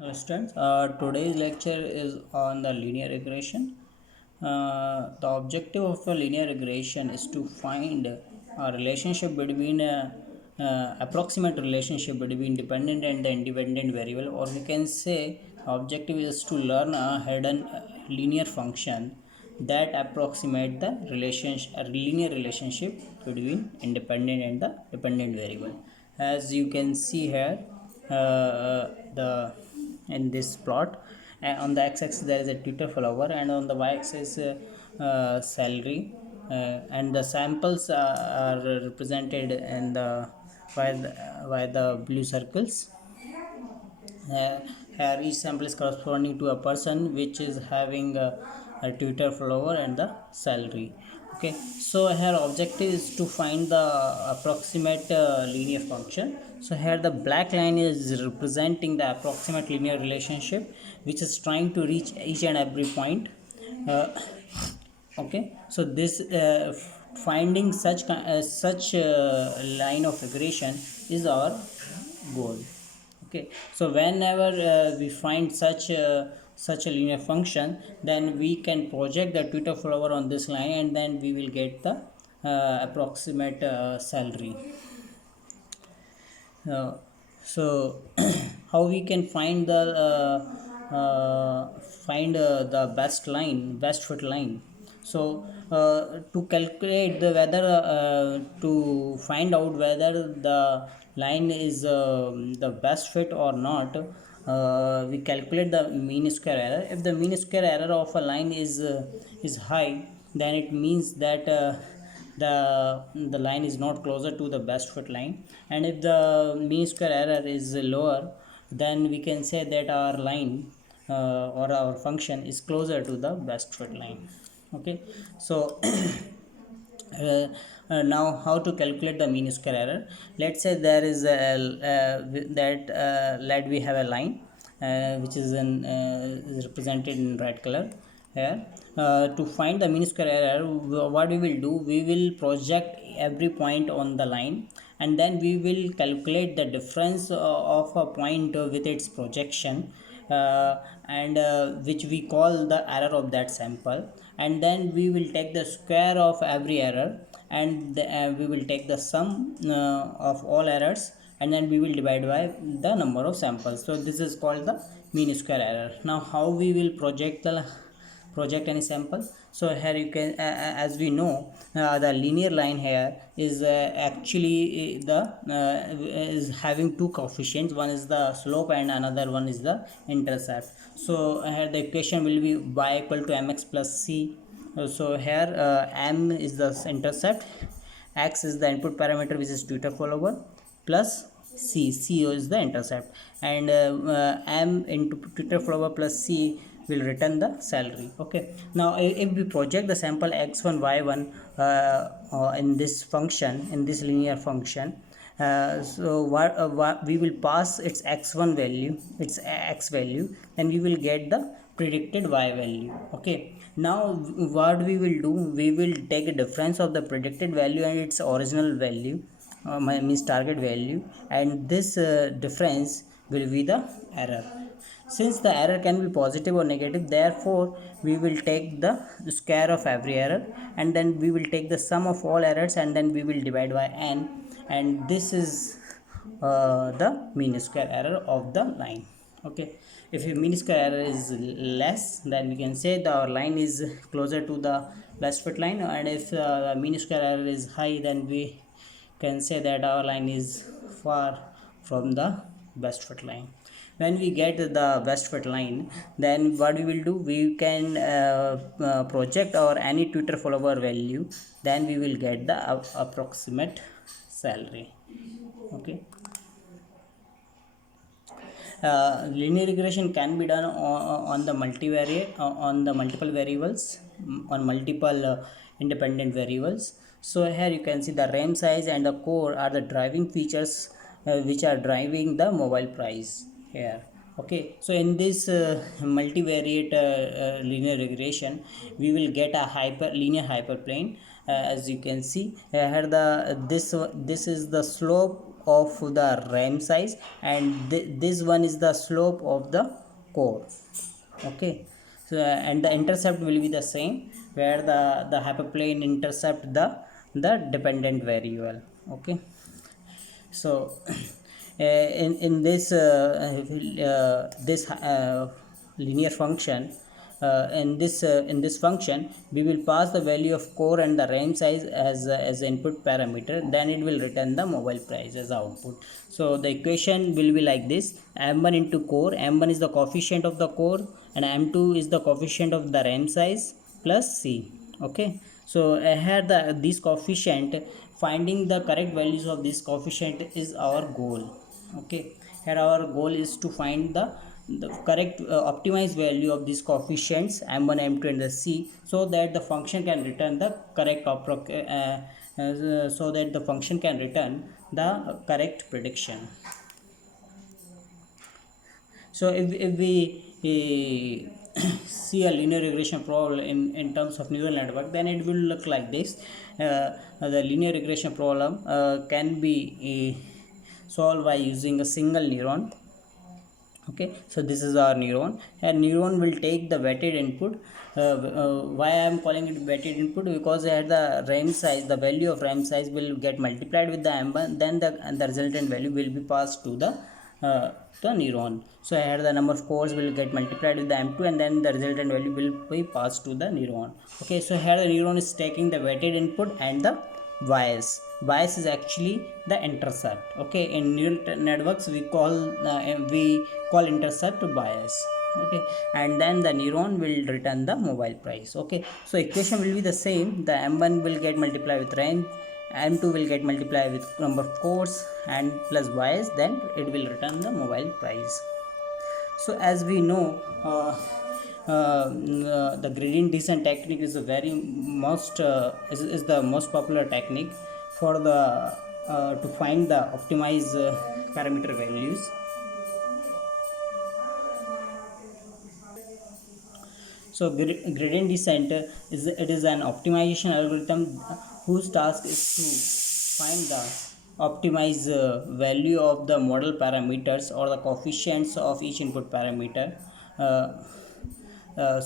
Hello students, today's lecture is on the linear regression. The objective of a linear regression is to find a relationship between approximate relationship between dependent and the independent variable, or we can say objective is to learn a hidden linear function that approximate the relationship, a linear relationship between independent and the dependent variable. As you can see here, the in this plot, on the x-axis there is a Twitter follower, and on the y-axis salary, and the samples are represented in the by the blue circles. uh, Here each sample is corresponding to a person which is having a Twitter follower and the salary. Okay, so here objective is to find the approximate linear function. So here the black line is representing the approximate linear relationship which is trying to reach each and every point. uh, okay, so this finding such line of regression is our goal. Okay, so whenever we find such a linear function, then we can project the Twitter follower on this line, and then we will get the approximate salary. uh, so how we can find the best fit line. So to calculate the whether to find out whether the line is the best fit or not, we calculate the mean square error. If the mean square error of a line is high, then it means that the line is not closer to the best fit line, and if the mean square error is lower, then we can say that our line or our function is closer to the best fit line. Okay, so now how to calculate the mean square error. Let's say there is let we have a line which is represented in red color here. To find the mean square error, what we will do, we will project every point on the line, and then we will calculate the difference of a point with its projection, and which we call the error of that sample, and then we will take the square of every error, and we will take the sum of all errors, and then we will divide by the number of samples. So this is called the mean square error. Now how we will project any sample? So here you can as we know, the linear line here is actually the is having two coefficients. One is the slope and another one is the intercept. So here the equation will be y equal to mx plus c. So here m is the intercept, x is the input parameter which is Twitter follower, plus c is the intercept, and m into Twitter follower plus c will return the salary. Okay, now if we project the sample x1 y1 in this function, in this linear function, so what we will pass its x1 value, its x value, and we will get the predicted y value. Okay, now what we will do, we will take a difference of the predicted value and its original value, means target value, and this difference will be the error. Since the error can be positive or negative, therefore we will take the square of every error, and then we will take the sum of all errors, and then we will divide by n, and this is the mean square error of the line. Okay, if your mean square error is less, then we can say the our line is closer to the best fit line, and if mean square error is high, then we can say that our line is far from the best fit line. When we get the best fit line, then what we will do, we can project our any Twitter follower value, then we will get the approximate salary. Okay, linear regression can be done on the multivariate on the multiple variables, on multiple independent variables. So here you can see the RAM size and the core are the driving features which are driving the mobile price here. Okay, so in this multivariate linear regression, we will get a linear hyperplane. As you can see here, the this is the slope of the RAM size, and this one is the slope of the core. Okay, so and the intercept will be the same, where the hyperplane intercept the dependent variable. Okay, so in this linear function, in this function we will pass the value of core and the RAM size as input parameter, then it will return the mobile price as output. So the equation will be like this: m1 into core, m1 is the coefficient of the core and m2 is the coefficient of the RAM size, plus c. Okay, so here this coefficient, finding the correct values of this coefficient is our goal. Okay, here our goal is to find the correct optimized value of these coefficients m1, m2 and the c, so that the function can return the correct so that the function can return the correct prediction. So if we see a linear regression problem in terms of neural network, then it will look like this. The linear regression problem can be solved by using a single neuron. Okay, so this is our neuron. A neuron will take the weighted input. Why I am calling it weighted input? Because at the RAM size, the value of RAM size will get multiplied with the m1, then the resultant value will be passed to the neuron. So here the number of cores will get multiplied with the m2, and then the resultant value will be passed to the neuron. Okay, so here the neuron is taking the weighted input and the bias. Bias is actually the intercept. Okay, in neural networks we call intercept bias. Okay, and then the neuron will return the mobile price. Okay, so equation will be the same. The m1 will get multiplied with range, m2 will get multiplied with number of cores and plus bias, then it will return the mobile price. So as we know, the gradient descent technique is is the most popular technique for the to find the optimized parameter values. So gradient descent is an optimization algorithm whose task is to find the optimized value of the model parameters or the coefficients of each input parameter,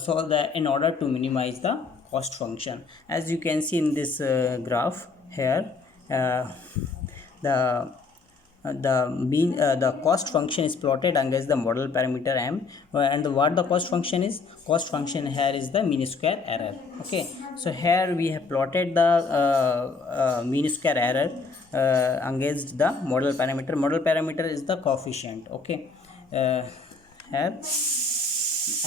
so that in order to minimize the cost function. As you can see in this graph here, the cost function is plotted against the model parameter m, and what the cost function is? Cost function here is the mean square error. Okay, so here we have plotted the mean square error against the model parameter. Model parameter is the coefficient. Okay, here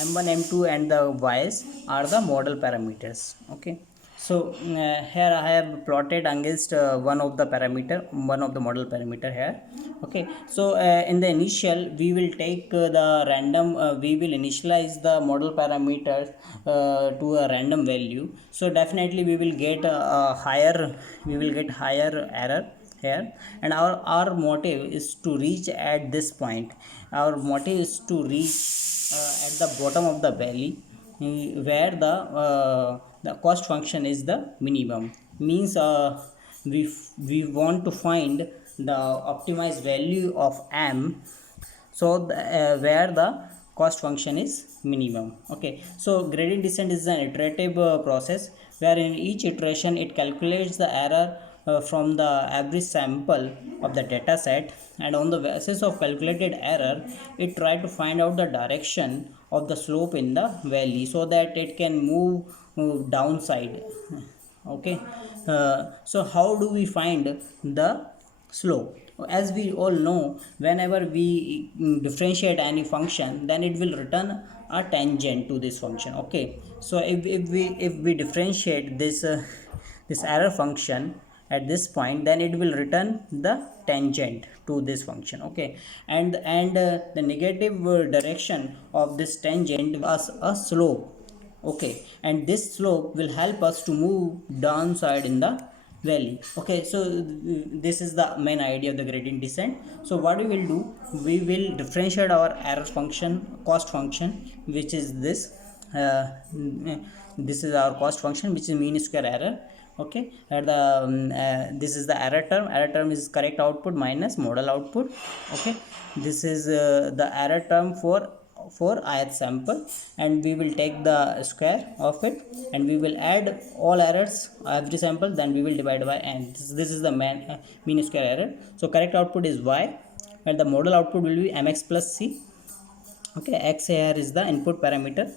m1, m2 and the y's are the model parameters. Okay, so here I have plotted against one of the model parameter here. Okay, so in the initial we will take the random we will initialize the model parameters to a random value. So definitely we will get higher error here, and our motive is to reach at this point. Our motive is to reach at the bottom of the valley, where the cost function is the minimum. Means we want to find the optimized value of m, so where the cost function is minimum. Okay, so gradient descent is an iterative process, where in each iteration it calculates the error from the average sample of the data set, and on the basis of calculated error it try to find out the direction of the slope in the valley, so that it can move downside. Okay, so how do we find the slope? As we all know, whenever we differentiate any function, then it will return a tangent to this function. Okay, so if we differentiate this error function at this point, then it will return the tangent to this function. Okay, and the negative direction of this tangent was a slope. Okay, and this slope will help us to move downside in the valley. Okay, so this is the main idea of the gradient descent. So what we will do, we will differentiate our error function, cost function, which is this is our cost function, which is mean square error. Okay, at the this is the error term. Error term is correct output minus model output. Okay, this is the error term for ith sample, and we will take the square of it, and we will add all errors every sample, then we will divide by n. This is the mean square error. So correct output is y, and the model output will be mx plus c. Okay, x here is the input parameter,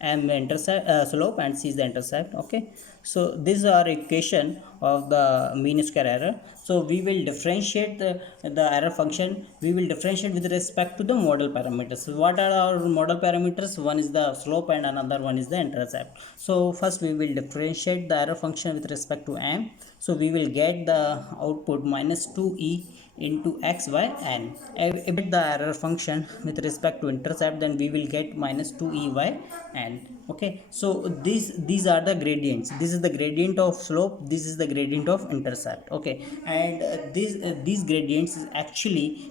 m intercept slope, and c is the intercept. Okay, so these are equation of the mean square error. So we will differentiate the error function. We will differentiate with respect to the model parameters. What are our model parameters? One is the slope and another one is the intercept. So first we will differentiate the error function with respect to m. So we will get the output minus 2e into x by n. If the error function with respect to intercept, then we will get minus 2e by n. Okay, so these are the gradients. This is the gradient of slope, this is the gradient of intercept. Okay, and these gradients actually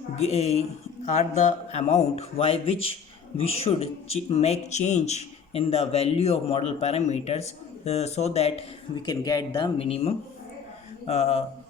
are the amount by which we should make change in the value of model parameters, so that we can get the minimum,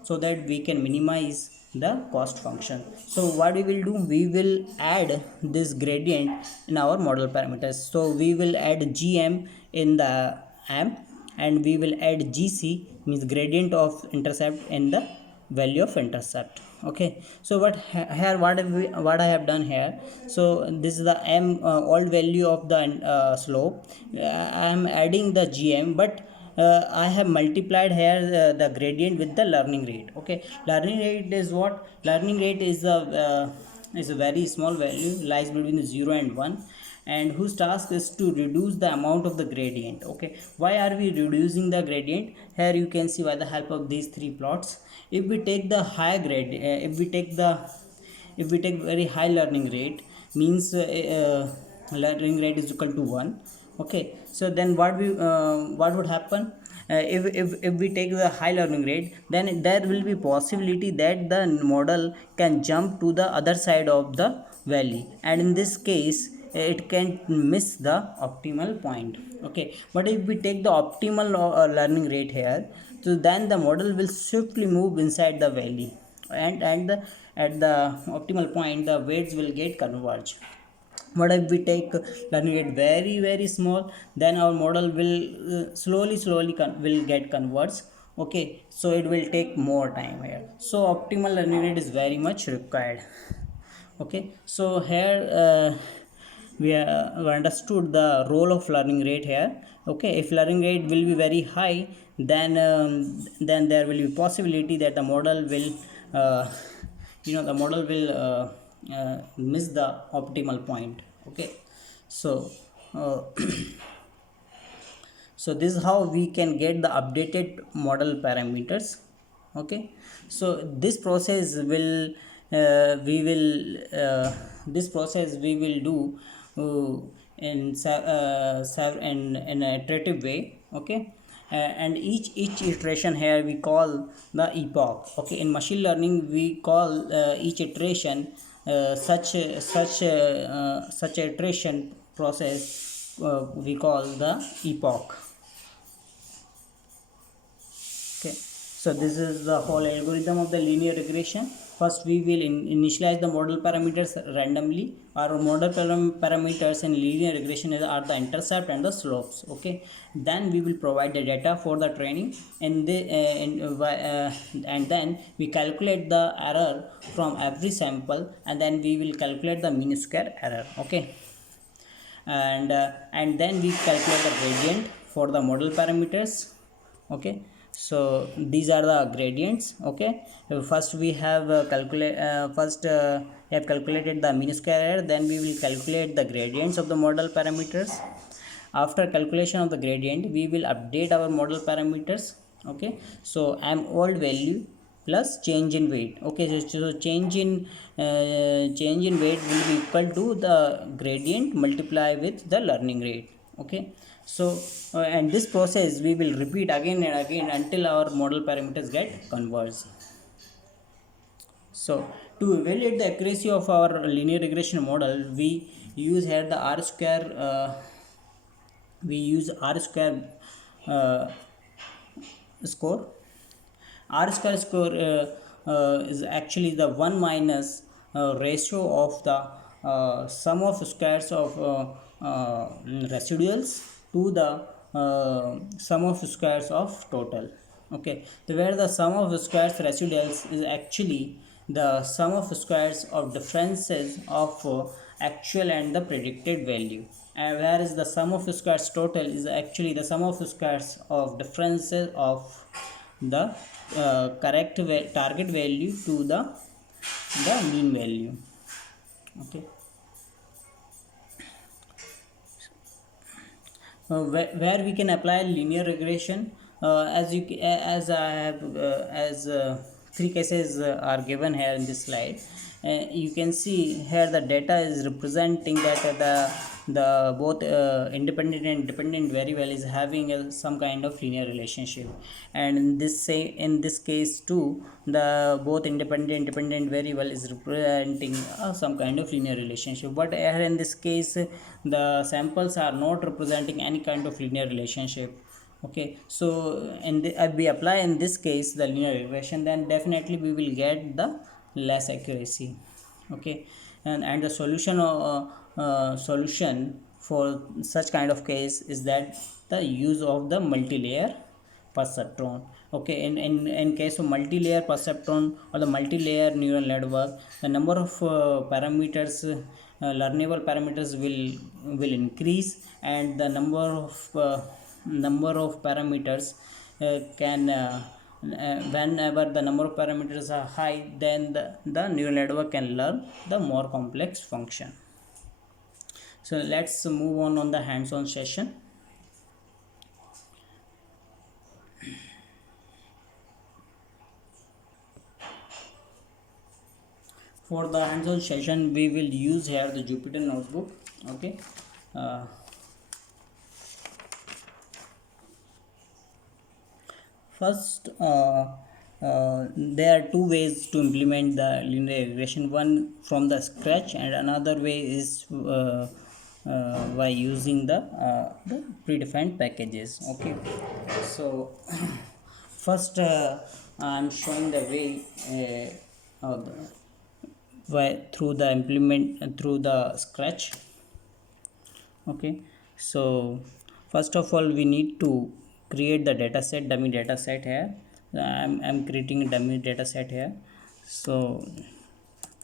so that we can minimize the cost function. So what we will do, we will add this gradient in our model parameters. So we will add gm in the m, and we will add gc, means gradient of intercept, in the value of intercept. Okay, so here what I have done here. So this is the m old value of the slope. I am adding the gm, but I have multiplied here the gradient with the learning rate. Okay, learning rate is what? Learning rate is a very small value, lies between 0 and 1, and whose task is to reduce the amount of the gradient. Okay, why are we reducing the gradient? Here you can see by the help of these three plots. If we take the high grade, if we take very high learning rate, means learning rate is equal to 1. Okay, so then what would happen? If we take the high learning rate, then there will be possibility that the model can jump to the other side of the valley, and in this case it can miss the optimal point. Okay, but if we take the optimal learning rate here, so then the model will swiftly move inside the valley, and at the optimal point the weights will get converged. What if we take learning rate very small, then our model will slowly will get converged. Okay, so it will take more time here. So optimal learning rate is very much required. Okay, so here we understood the role of learning rate here. Okay, if learning rate will be very high, then there will be possibility that the model will the model will miss the optimal point. Okay, so uh, so this is how we can get the updated model parameters. Okay, so this process will this process we will do in an iterative way. Okay, and each iteration here we call the epoch. Okay, in machine learning we call each iteration such iteration process we call the epoch. Okay, so this is the whole algorithm of the linear regression. First we will initialize the model parameters randomly. Our model parameters in linear regression are the intercept and the slopes. Okay, then we will provide the data for the training, and and then we calculate the error from every sample, and then we will calculate the mean square error. Okay, and then we calculate the gradient for the model parameters. Okay, so these are the gradients. Okay, first we have we have calculated the mean square error, then we will calculate the gradients of the model parameters. After calculation of the gradient, we will update our model parameters. Okay, so m old value plus change in weight. Okay, so change in weight will be equal to the gradient multiply with the learning rate. Okay, so and this process we will repeat again and again until our model parameters get converged. So to evaluate the accuracy of our linear regression model, we use here the r square. We use r square score. R square score is actually the 1 minus ratio of the sum of squares of residuals to the sum of squares of total. Okay, so where the sum of squares residuals is actually the sum of squares of differences of actual and the predicted value, and whereas the sum of squares total is actually the sum of squares of differences of the correct target value to the mean value. Okay, where we can apply linear regression, as I have as three cases are given here in this slide. You can see here the data is representing that the both independent and dependent variable is having some kind of linear relationship, and in this case too, the both independent and dependent variable is representing some kind of linear relationship. But here in this case the samples are not representing any kind of linear relationship. Okay, so we apply in this case the linear regression, then definitely we will get the less accuracy. Okay, and the solution for such kind of case is that the use of the multi-layer perceptron. Okay, in case of multi-layer perceptron or the multi-layer neural network, the number of parameters, learnable parameters will increase, and the number of parameters can whenever the number of parameters are high, then the neural network can learn the more complex function. So let's move on the hands-on session. For the hands-on session we will use here the Jupyter notebook. Okay, uh, first there are two ways to implement the linear regression, one from the scratch and another way is by using the predefined packages. Okay, so first I'm showing the way of the through the implement through the scratch. Okay, so first of all we need to create the data set, dummy data set here. I'm creating a dummy data set here. So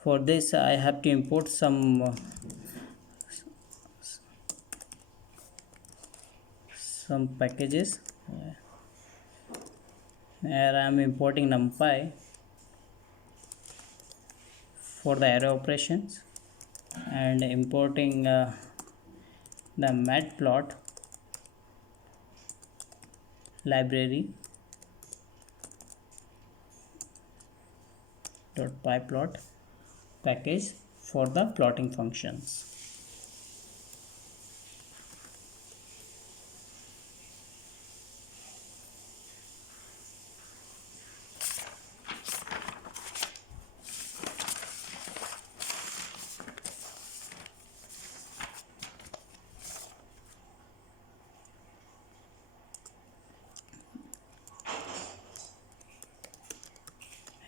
for this I have to import some packages. Here I am importing NumPy for the array operations, and importing the matplot library .pyplot package for the plotting functions.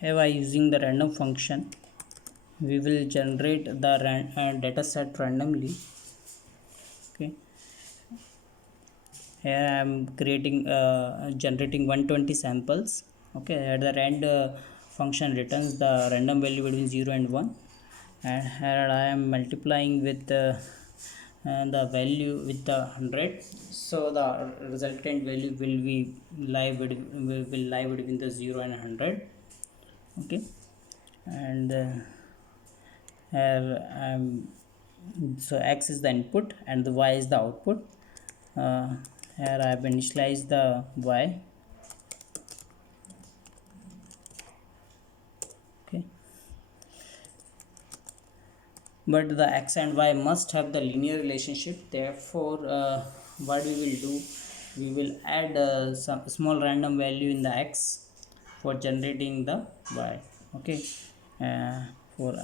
Here by using the random function we will generate the data set randomly. Okay, here I am creating generating 120 samples. Okay, here the rand function returns the random value between 0 and 1, and here I am multiplying with the value with the 100, so the resultant value will lie between the 0 and 100. Okay, and here so x is the input and the y is the output. Here I have initialized the y. Okay, but the x and y must have the linear relationship, therefore what we will do, we will add some small random value in the x for generating the y. Okay, for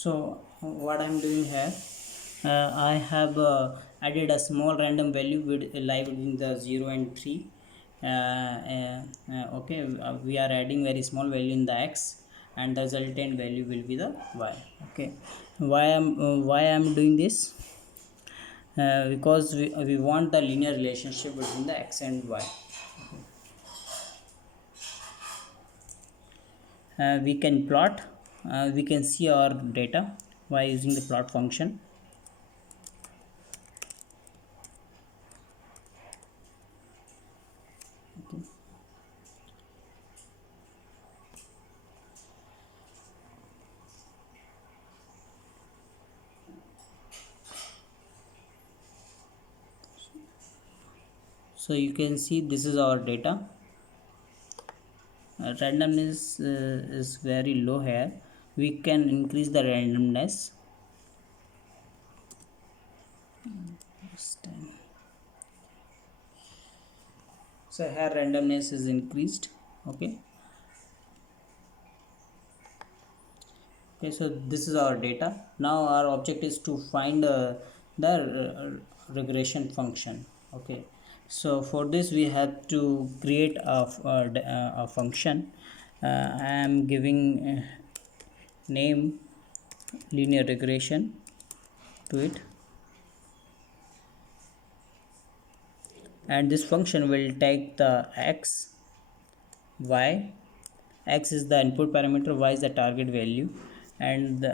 So what I'm doing here, I have added a small random value with lie between the 0 and 3. Okay, we are adding very small value in the x, and the resultant value will be the y. Okay, why I'm doing this, because we want the linear relationship between the x and y. We can plot, we can see our data by using the plot function. Okay. So you can see this is our data. Randomness is very low here. We can increase the randomness. This time. So here randomness is increased. Okay. Okay, so this is our data. Now our object is to find the regression function. Okay, so for this we have to create a function. I am giving name linear regression to it, and this function will take the x, y. X is the input parameter, y is the target value, and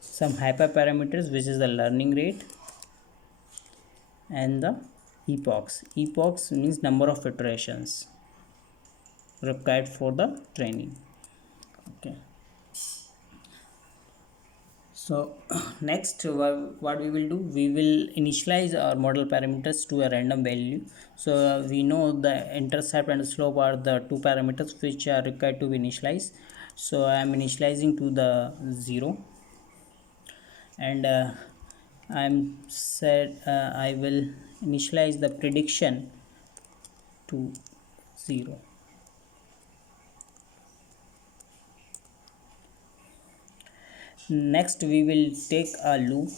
some hyperparameters, which is the learning rate and the epochs. Epochs means number of iterations required for the training. Okay, so next what we will do, we will initialize our model parameters to a random value. So we know the intercept and slope are the two parameters which are required to be initialized. So I am initializing to the 0, and I'm said I will initialize the prediction to 0. Next we will take a loop.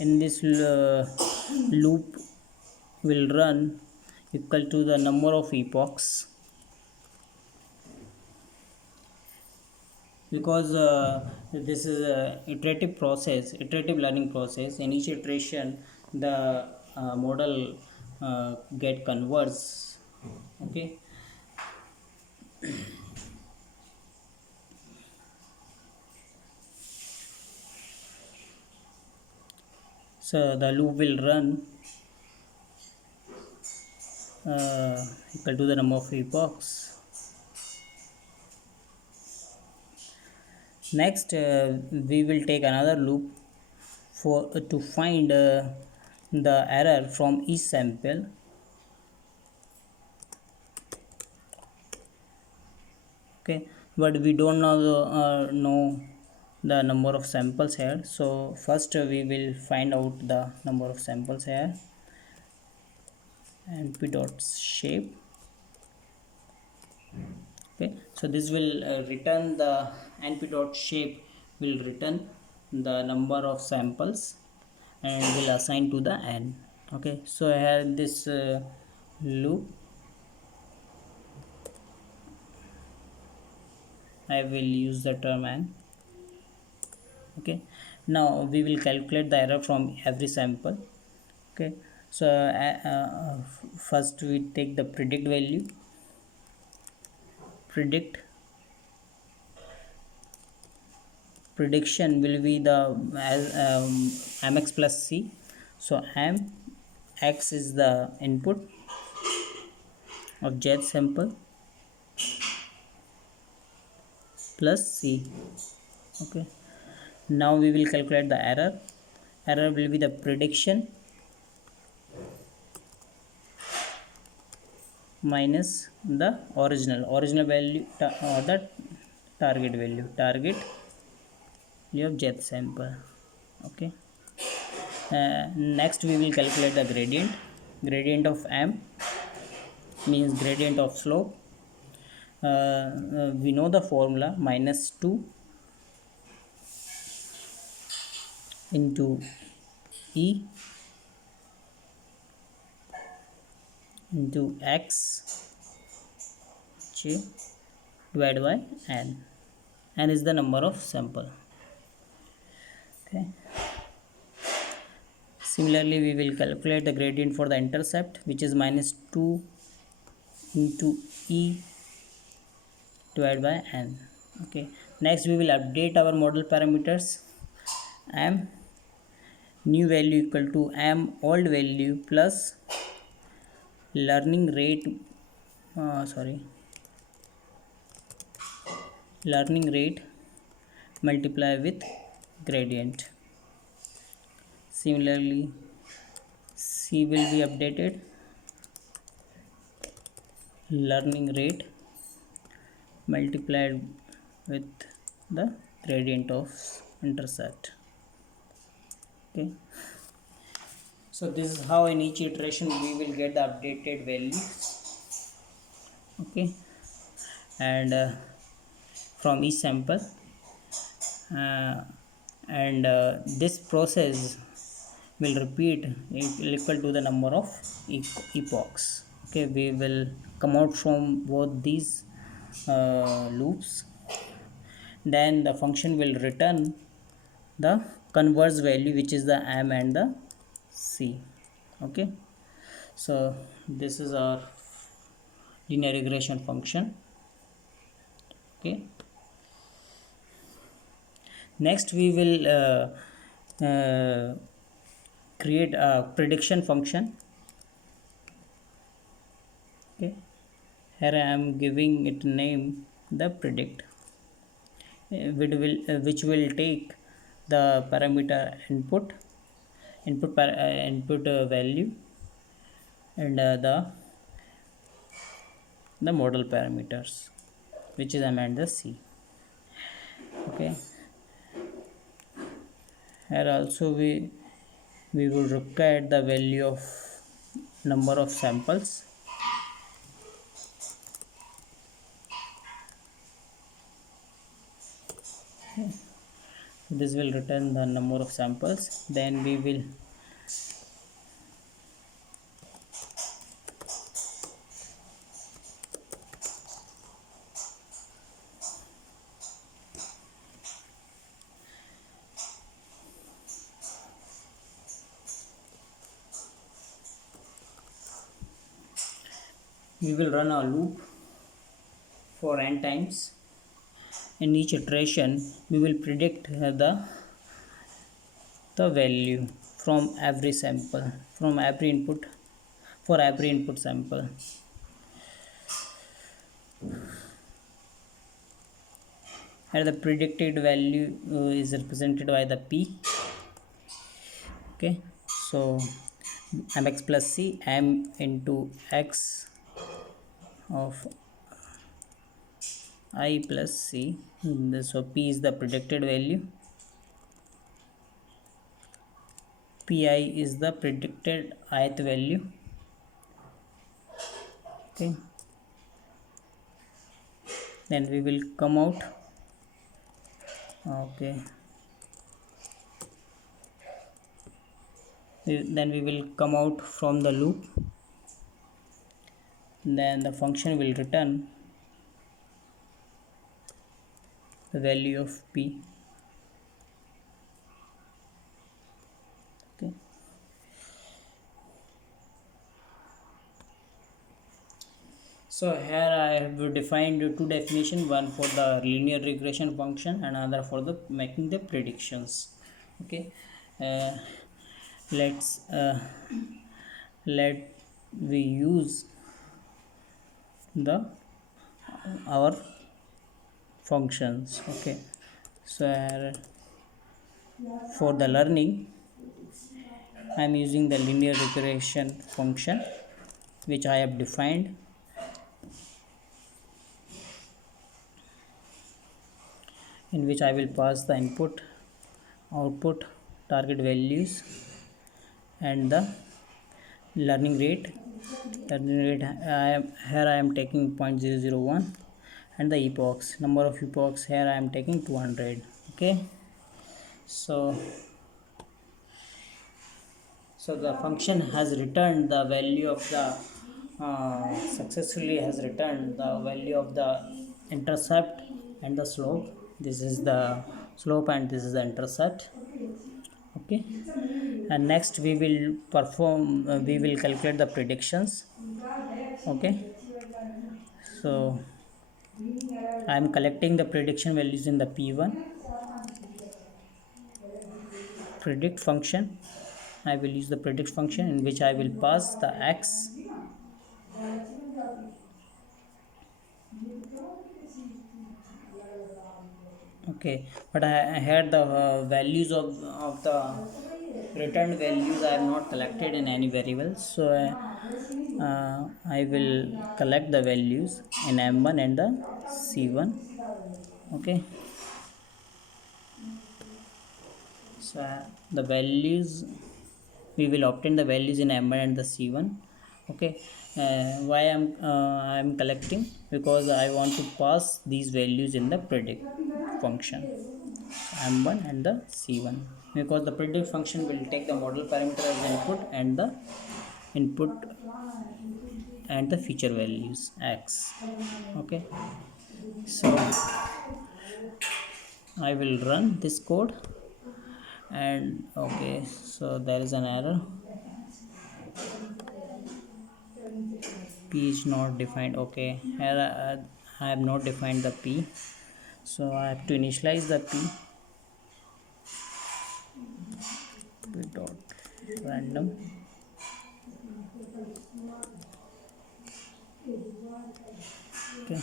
In this loop will run equal to the number of epochs, because this is a iterative learning process. In each iteration the model get converts. Okay, so the loop will run equal to the number of epochs. Next we will take another loop for to find the error from each sample. Okay, but we don't know the number of samples here. So first we will find out the number of samples here. np dot shape. Okay, so this will return the np dot shape will return the number of samples and will assign to the n. Okay, so here this loop I will use the term n. Okay, now we will calculate the error from every sample. Okay, so first we take the predict value. Prediction will be the mx plus c. So m x is the input of jth sample plus c. Okay, now we will calculate the error will be the prediction minus the original value or the target value of jth sample. Okay, next we will calculate the gradient of m means gradient of slope. we know the formula, -2 into E into x j divided by n is the number of sample. Okay. Similarly, we will calculate the gradient for the intercept, which is -2 into E divided by n. Okay. Next, we will update our model parameters. M new value equal to m old value plus learning rate learning rate multiply with gradient. Similarly, C will be updated, learning rate multiplied with the gradient of intercept. Okay, so this is how in each iteration we will get the updated value. Okay, and from each sample, and this process will repeat equal to the number of epochs. Okay, we will come out from both these loops, then the function will return the converse value, which is the m and the c. Okay, so this is our linear regression function. Okay, next we will create a prediction function. Okay, here I am giving it name the predict, which will take the parameter input value and the model parameters, which is m and the c. Okay, here also we will require the value of number of samples. Okay. This will return the number of samples, then we will run a loop for n times. In each iteration we will predict the value from every sample, from every input, for every input sample. And the predicted value is represented by the p. Okay, so mx plus c, m into x of I plus c. So p is the predicted value, pi is the predicted ith value. Okay, then we will come out. Okay, then we will come out from the loop, then the function will return the value of p. Okay, so here I have defined two definitions, one for the linear regression function and another for the making the predictions. Okay, let we use the our functions. Okay, so for the learning I am using the linear regression function, which I have defined, in which I will pass the input, output, target values and the learning rate. Here I am taking 0.001 and the epochs. Number of epochs here I am taking 200. Okay, so the function has returned the value of the successfully has returned the value of the intercept and the slope. This is the slope and this is the intercept. Okay, and next we will perform we will calculate the predictions. Okay, so I am collecting the prediction values in the p1 predict function. I will use the predict function in which I will pass the x. Okay, but I had the values of the returned values I have not collected in any variables, so I will collect the values in m1 and the c1. Okay, so the values we will obtain the values in m1 and the c1. Okay, why I'm collecting, because I want to pass these values in the predict function m1 and the c1, because the predict function will take the model parameter as input and the input and the feature values x. Okay, so I will run this code, and okay, so there is an error, p is not defined. Okay, here I have not defined the p, so I have to initialize the p dot random. Okay,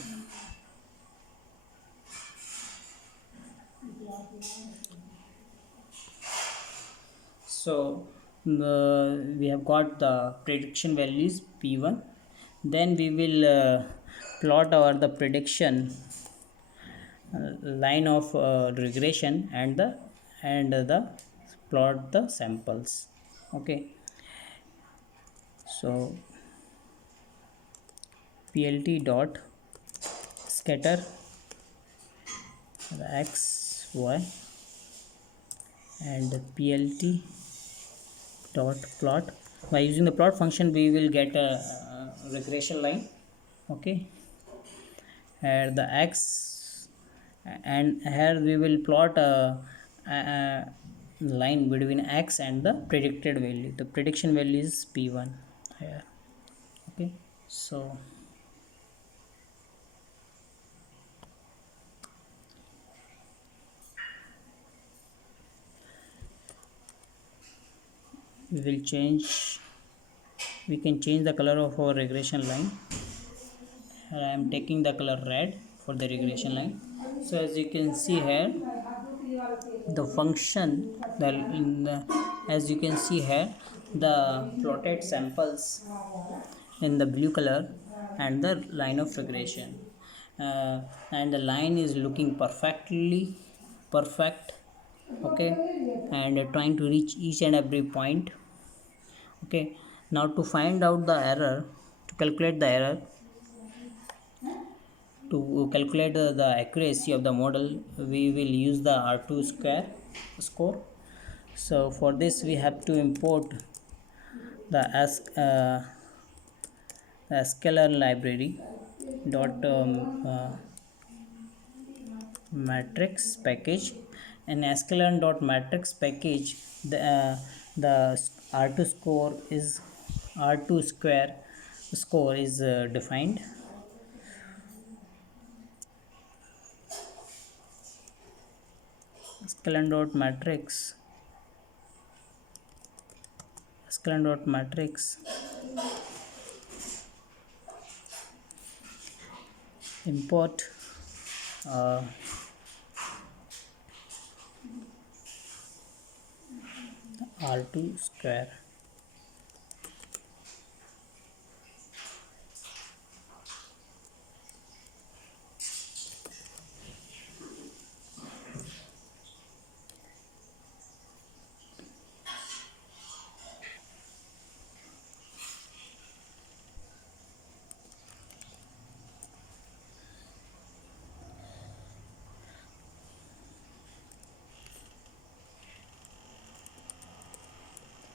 so we have got the prediction values p1. Then we will plot our the prediction line of regression and the plot the samples. Okay, so plt dot scatter the x y and plt dot plot. By using the plot function we will get a regression line. Okay, here the x, and here we will plot a line between x and the predicted value. The prediction value is p1 here. Okay, so we can change the color of our regression line. Here I am taking the color red for the regression line. So as you can see here, the function as you can see here, the plotted samples in the blue color and the line of regression, and the line is looking perfect. Okay, and trying to reach each and every point. Okay, now to find out the error, to calculate the error, to calculate the accuracy of the model, we will use the R2 square score. So for this we have to import the scalar library dot matrix package. In scalar dot matrix package, the R2 score is R2 square score is defined. Scalar dot matrix import uh, R2 square.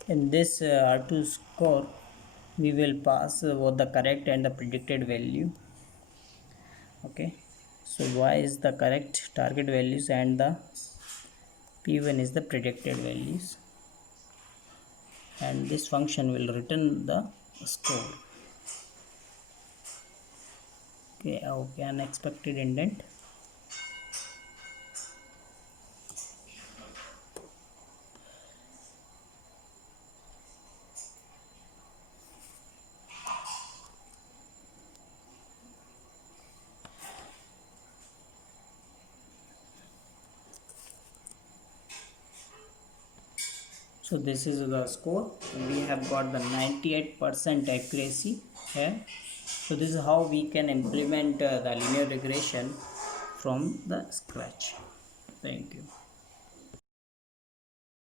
In this R2 score, we will pass both the correct and the predicted value. Okay, so y is the correct target values and the p1 is the predicted values, and this function will return the score. Okay, unexpected indent. So this is the score. We have got the 98% accuracy here. So this is how we can implement the linear regression from the scratch. Thank you.